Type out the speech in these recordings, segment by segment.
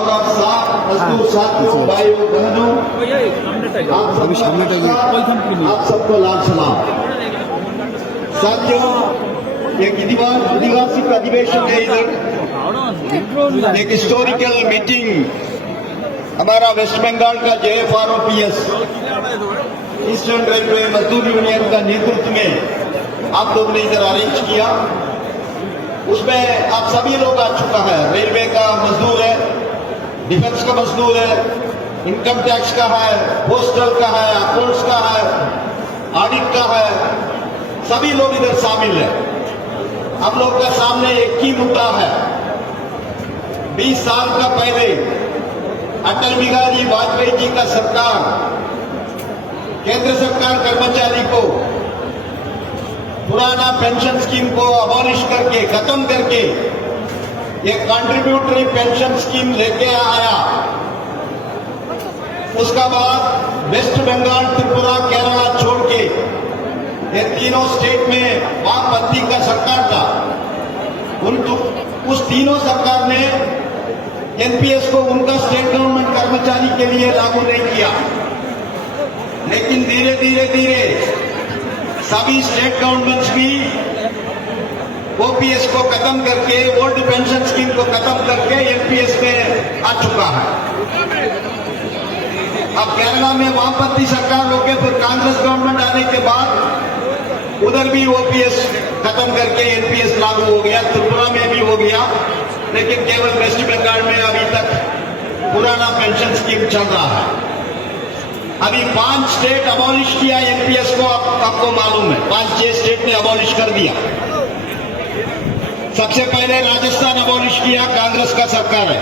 और आप मजदूर साथियों, भाइयों, बहनों, आप सबको लाल सलाम। साथियों, एक आदिवासी का अधिवेशन है इधर, एक हिस्टोरिकल मीटिंग हमारा वेस्ट बंगाल का JFROPS ईस्टर्न रेलवे मजदूर यूनियन का नेतृत्व में आप लोग ने इधर अरेंज किया। उसमें आप सभी लोग आ चुका है। रेलवे का मजदूर है, डिफेंस का मजदूर है, इनकम टैक्स का है, पोस्टल का है, अकाउंट्स का है, ऑडिट का है, सभी लोग इधर शामिल है। आप लोग का सामने एक ही मुद्दा है। 20 साल का पहले अटल बिहारी वाजपेयी जी का सरकार केंद्र सरकार कर्मचारी को पुराना पेंशन स्कीम को अबॉलिश करके खत्म करके एक कंट्रीब्यूटरी पेंशन स्कीम लेके आया। उसका बाद वेस्ट बंगाल, त्रिपुरा, केरला छोड़ के ये तीनों स्टेट में वामपंथी का सरकार था। उस तीनों सरकार ने NPS को उनका स्टेट गवर्नमेंट कर्मचारी के लिए लागू नहीं किया, लेकिन धीरे धीरे सभी स्टेट गवर्नमेंट्स भी OPS को खत्म करके, ओल्ड पेंशन स्कीम को खत्म करके NPS में आ चुका है। अब केरला में वामपंथी सरकार होके फिर कांग्रेस गवर्नमेंट आने के बाद उधर भी OPS खत्म करके NPS लागू हो गया, त्रिपुरा में भी हो गया, लेकिन केवल वेस्ट बंगाल में अभी तक पुराना पेंशन स्कीम चल रहा है। अभी 5 स्टेट अबॉलिश किया NPS को, आपको मालूम है। 5-6 स्टेट ने अबॉलिश कर दिया। सबसे पहले राजस्थान अबॉलिश किया, कांग्रेस का सरकार है।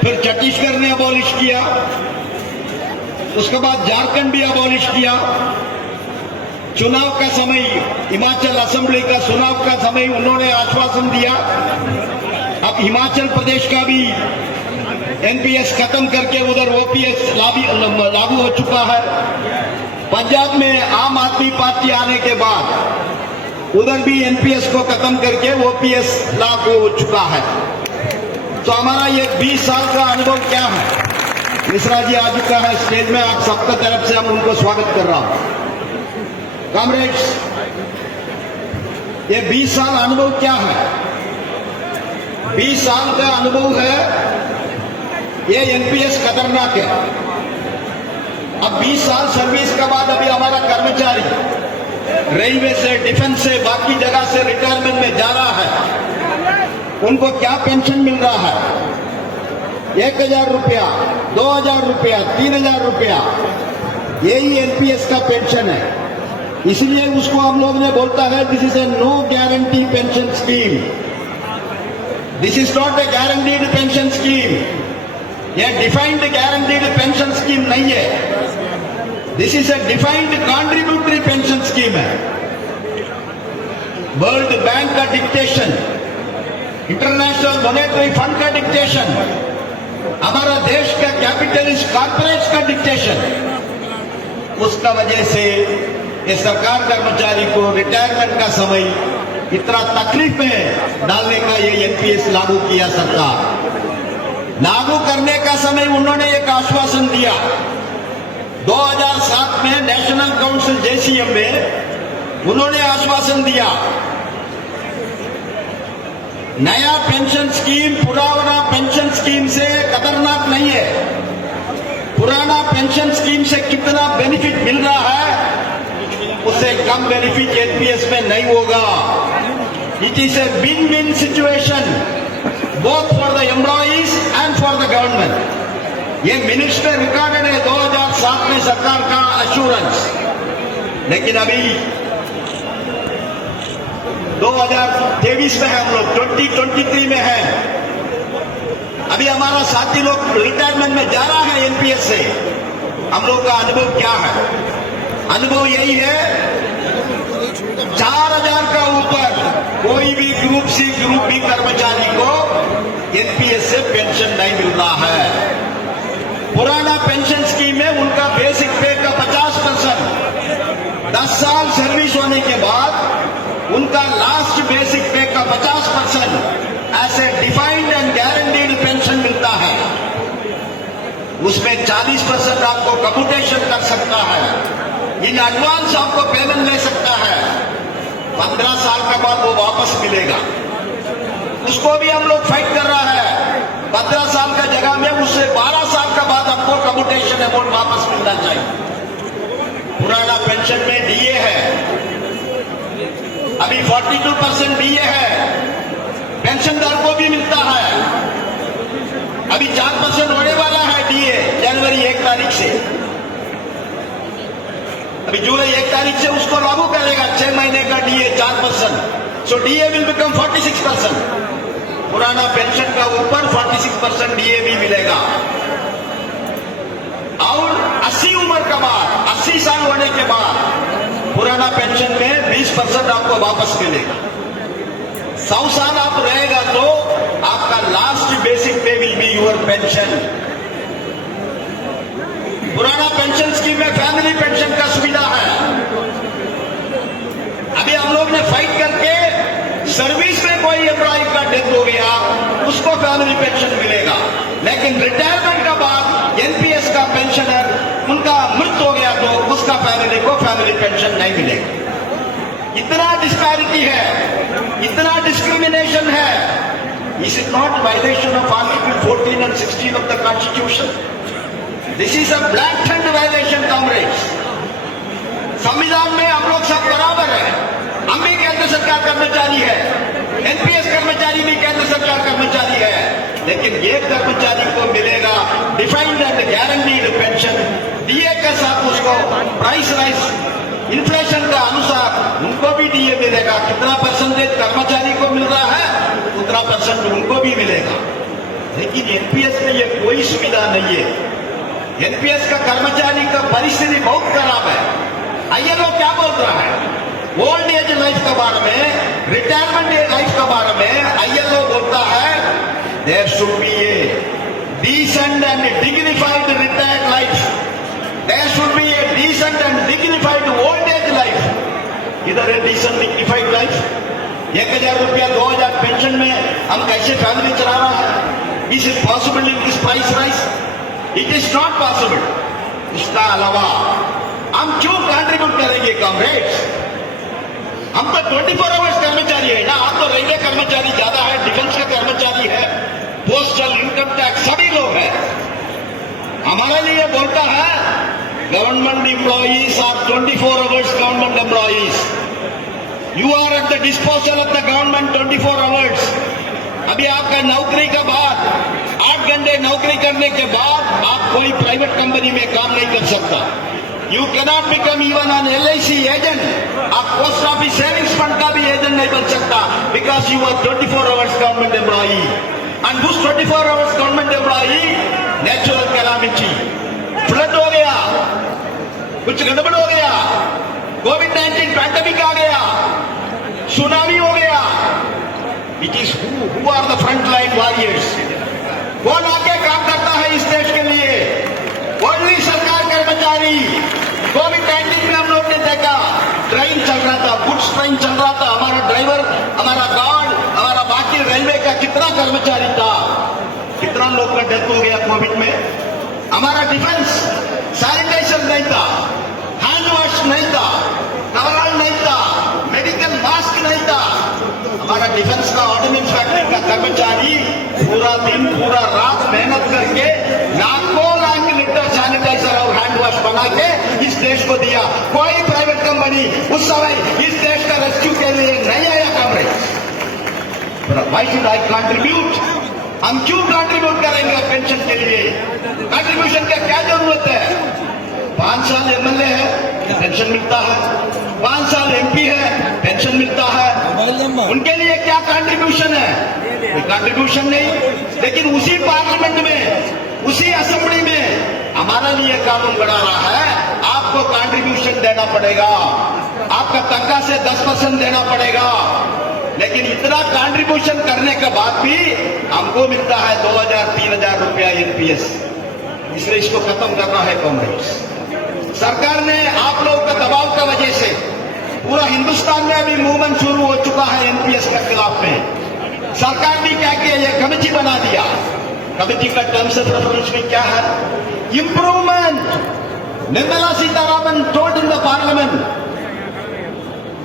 फिर छत्तीसगढ़ ने अबॉलिश किया, उसके बाद झारखंड भी अबॉलिश किया। चुनाव का समय, हिमाचल असेंबली का चुनाव का समय उन्होंने आश्वासन दिया। अब हिमाचल प्रदेश का भी NPS खत्म करके उधर OPS लागू हो चुका है। पंजाब में आम आदमी पार्टी आने के बाद उधर भी NPS को खत्म करके OPS लागू हो चुका है। तो हमारा ये 20 साल का अनुभव क्या है? मिश्रा जी आ चुका है स्टेज में, आप सबका तरफ से हम उनको स्वागत कर रहा हूं। कॉमरेड्स, ये 20 साल अनुभव क्या है? 20 साल का अनुभव है ये NPS खतरनाक है। अब 20 साल सर्विस के बाद अभी हमारा कर्मचारी रेलवे से, डिफेंस से, बाकी जगह से रिटायरमेंट में जा रहा है। उनको क्या पेंशन मिल रहा है? 1000 रुपया, 2000 रुपया, 3000 रुपया, यही NPS का पेंशन है। इसलिए उसको हम लोग ने बोलता है this is a no guarantee pension scheme. This is not a guaranteed pension scheme. यह डिफाइंड गारंटीड पेंशन स्कीम नहीं है। This is a defined contributory pension scheme है। वर्ल्ड बैंक का डिक्टेशन, इंटरनेशनल मॉनेटरी फंड का dictation, हमारा देश का capitalist corporates का डिक्टेशन, उसका वजह से ये सरकार कर्मचारी को रिटायरमेंट का समय इतना तकलीफ में डालने का ये NPS लागू किया। सरकार लागू करने का समय उन्होंने एक आश्वासन दिया। 2007 में नेशनल काउंसिल JCM में उन्होंने आश्वासन दिया नया पेंशन स्कीम पुराना पेंशन स्कीम से खतरनाक नहीं है। पुराना पेंशन स्कीम से कितना बेनिफिट मिल रहा है उससे कम बेनिफिट NPS में नहीं होगा। It is a win win situation both for the employees and for the government। ये मिनिट्स में रिकॉर्डेड है 2007 में सरकार का अश्योरेंस। लेकिन अभी 2023 में है, हम लोग 2023 में है। अभी हमारा साथी लोग रिटायरमेंट में जा रहा है NPS से। हम लोग का अनुभव क्या है? अनुभव यही है 4000 का ऊपर कोई भी ग्रुप C, ग्रुप B कर्मचारी को NPS से पेंशन नहीं मिल रहा है। पुराना पेंशन स्कीम में उनका बेसिक पे का 50%, 10 साल सर्विस होने के बाद उनका लास्ट बेसिक पे का 50% ऐसे डिफाइंड एंड गारंटीड पेंशन मिलता है। उसमें 40% आपको कम्यूटेशन कर सकता है, इन एडवांस आपको पेमेंट ले सकता है। 15 साल के बाद वो वापस मिलेगा, उसको भी हम लोग फाइट कर रहा है। 15 साल का जगह में उससे 12 साल के बाद आपको कम्यूटेशन अमाउंट वापस मिलना चाहिए। पुराना पेंशन में डीए है, अभी 42% डीए है, पेंशनदार को भी मिलता है। अभी 4% होने वाला है डीए जनवरी 1 तारीख से, अभी जुलाई 1 तारीख से उसको लागू करेगा 6 महीने का DA 4%। So DA will become 46%। पुराना पेंशन का ऊपर 46% डीए भी मिलेगा। और 80 उम्र के बाद, 80 साल होने के बाद पुराना पेंशन में 20% आपको वापस मिलेगा। 100 साल आप रहेगा तो आपका लास्ट बेसिक पे विल बी योर पेंशन। पुराना पेंशन स्कीम में फैमिली पेंशन का सुविधा है। अभी हम लोग ने फाइट करके सर्विस में कोई एम्प्लॉय का डेथ हो गया उसको फैमिली पेंशन मिलेगा, लेकिन रिटायरमेंट के बाद एनपीएस का पेंशनर उनका मृत्यु हो गया तो उसका फैमिली को फैमिली पेंशन नहीं मिलेगा। इतना डिस्पैरिटी है, इतना डिस्क्रिमिनेशन है। This is not violation of article 14 and 16 of the constitution. This is a blatant violation comrades. संविधान में हम लोग सब बराबर है, हम भी केंद्र सरकार कर्मचारी है, एनपीएस कर्मचारी भी केंद्र सरकार कर्मचारी है, लेकिन ये कर्मचारी को मिलेगा defined and guaranteed pension. DA के साथ उसको प्राइस राइज इन्फ्लेशन का अनुसार उनको भी डीए मिलेगा। कितना परसेंटेज कर्मचारी को मिल रहा है उतना परसेंट उनको भी मिलेगा। लेकिन एनपीएस में ये कोई सुविधा नहीं है। एनपीएस का कर्मचारी का परिस्थिति बहुत खराब है। आईएलओ क्या बोल रहा है ओल्ड एज लाइफ के बारे में, रिटायरमेंट एज लाइफ के बारे में आईएलओ बोलता है there should be a decent and dignified retired life, there should be a decent and dignified old age life. इधर है डिसेंट डिग्निफाइड लाइफ। 1000 रुपया 2000 पेंशन में हम कैसे फैमिली चला रहा है? Is it possible in this price rise? It is not possible. इसका अलावा हम क्यों कंट्रीब्यूट करेंगे कॉमरेड्स? हम तो 24 आवर्स कर्मचारी है ना, आप तो रेलवे कर्मचारी ज्यादा है, डिफेंस के कर्मचारी है, पोस्टल, इनकम टैक्स सभी लोग हैं। हमारे लिए बोलता है government employees are 24 hours government employees, you are at the disposal of the government 24 hours. अभी आपका नौकरी के बाद 8 घंटे नौकरी करने के बाद आप कोई प्राइवेट कंपनी में काम नहीं कर सकता। You cannot become even an LIC agent, आप पोस्ट ऑफिस सेविंग्स फंड का भी एजेंट नहीं बन सकता, because you are 24 hours government employee. And who's 24 hours government employee? Natural calamity, flood हो गया, कुछ गड़बड़ हो गया, कोविड-19 पैंडेमिक आ गया, सुनामी हो गया। It is who are the front line warriors? कौन आके काम करता है इस देश के लिए? ओनली सरकार कर्मचारी। कोविड-19 में हम लोग ने देखा ट्रेन चल रहा था, गुड्स ट्रेन चल रहा था, हमारा ड्राइवर, हमारा गार्ड, हमारा बाकी रेलवे का कितना कर्मचारी था, कितना लोग का डेथ हो गया कोविड में। हमारा डिफेंस सैनिटाइजर नहीं था, हैंड वॉश नहीं था, कवरऑल नहीं था, मेडिकल मास्क नहीं था। हमारा डिफेंस का ऑर्डिनेंस फैक्ट्री का कर्मचारी पूरा दिन पूरा रात मेहनत करके लाखों लाख लीटर सैनिटाइजर और हैंड वॉश बना के इस देश को दिया। कोई प्राइवेट कंपनी उस समय इस देश का रेस्क्यू के लिए नहीं आया comrades. Why should I contribute? हम क्यों कंट्रीब्यूट करेंगे पेंशन के लिए? कंट्रीब्यूशन का क्या जरूरत है? 5 साल एमएलए है पेंशन मिलता है, 5 साल एमपी है पेंशन मिलता है, उनके लिए क्या कंट्रीब्यूशन है? कोई कंट्रीब्यूशन नहीं। लेकिन उसी पार्लियामेंट में, उसी असेंबली में हमारे लिए कानून बना रहा है, आपको कंट्रीब्यूशन देना पड़ेगा, आपका तनख्वाह से 10% देना पड़ेगा। लेकिन इतना कंट्रीब्यूशन करने के बाद भी हमको मिलता है 2000-3000 रुपया एनपीएस। इसलिए इसको खत्म करना है कांग्रेस। सरकार ने आप लोगों का दबाव की वजह से पूरा हिंदुस्तान में अभी मूवमेंट शुरू हो चुका है एनपीएस के खिलाफ में। सरकार ने क्या किया, ये कमेटी बना दिया, कमेटी का टर्म्स ऑफ रेफरेंस में क्या है? Improvement. Nirmala Sitharaman told in the parliament,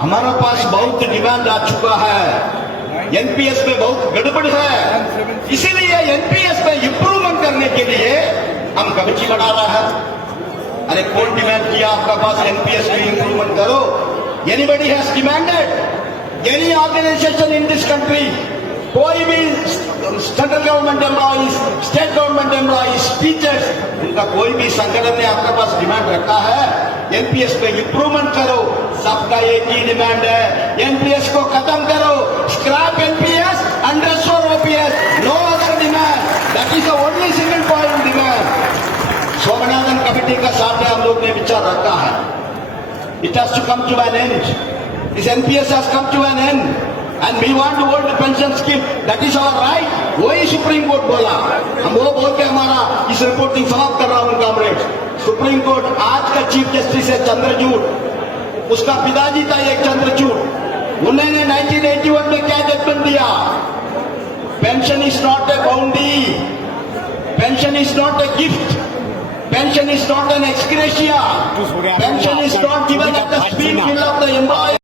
हमारा पास बहुत डिमांड आ चुका है, एनपीएस में बहुत गड़बड़ है, इसीलिए एनपीएस में इंप्रूवमेंट करने के लिए हम कमेटी बना रहा है. अरे कौन डिमांड किया आपका पास एनपीएस में इंप्रूवमेंट करो? Anybody has demanded? Any organization in this country, कोई भी central government employees, state government employees, teachers, उनका कोई भी संगठन ने आपके पास डिमांड रखा है एनपीएस पे इंप्रूवमेंट करो? सबका एक ही डिमांड है, एनपीएस को खत्म करो. Scrap NPS and restore OPS. No other demand. That is the only single point demand. Swaminathan committee का सामने हम लोग ने विचार रखा है. It has to come to an end. This NPS has come to an end and we want to hold the pension scheme. That is our right. वही supreme court बोला. हम वो बोल के हमारा इस रिपोर्टिंग समाप्त कर रहा हूं कॉमरेड्स. सुप्रीम कोर्ट आज का चीफ जस्टिस है चंद्रचूड़, उसका पिताजी था एक चंद्रचूड़. उन्होंने 1981 में क्या जजमेंट दिया? Pension is not a boundary, pension is not a gift, pension is not an ex gratia, pension is not given at the sweet will of the employ.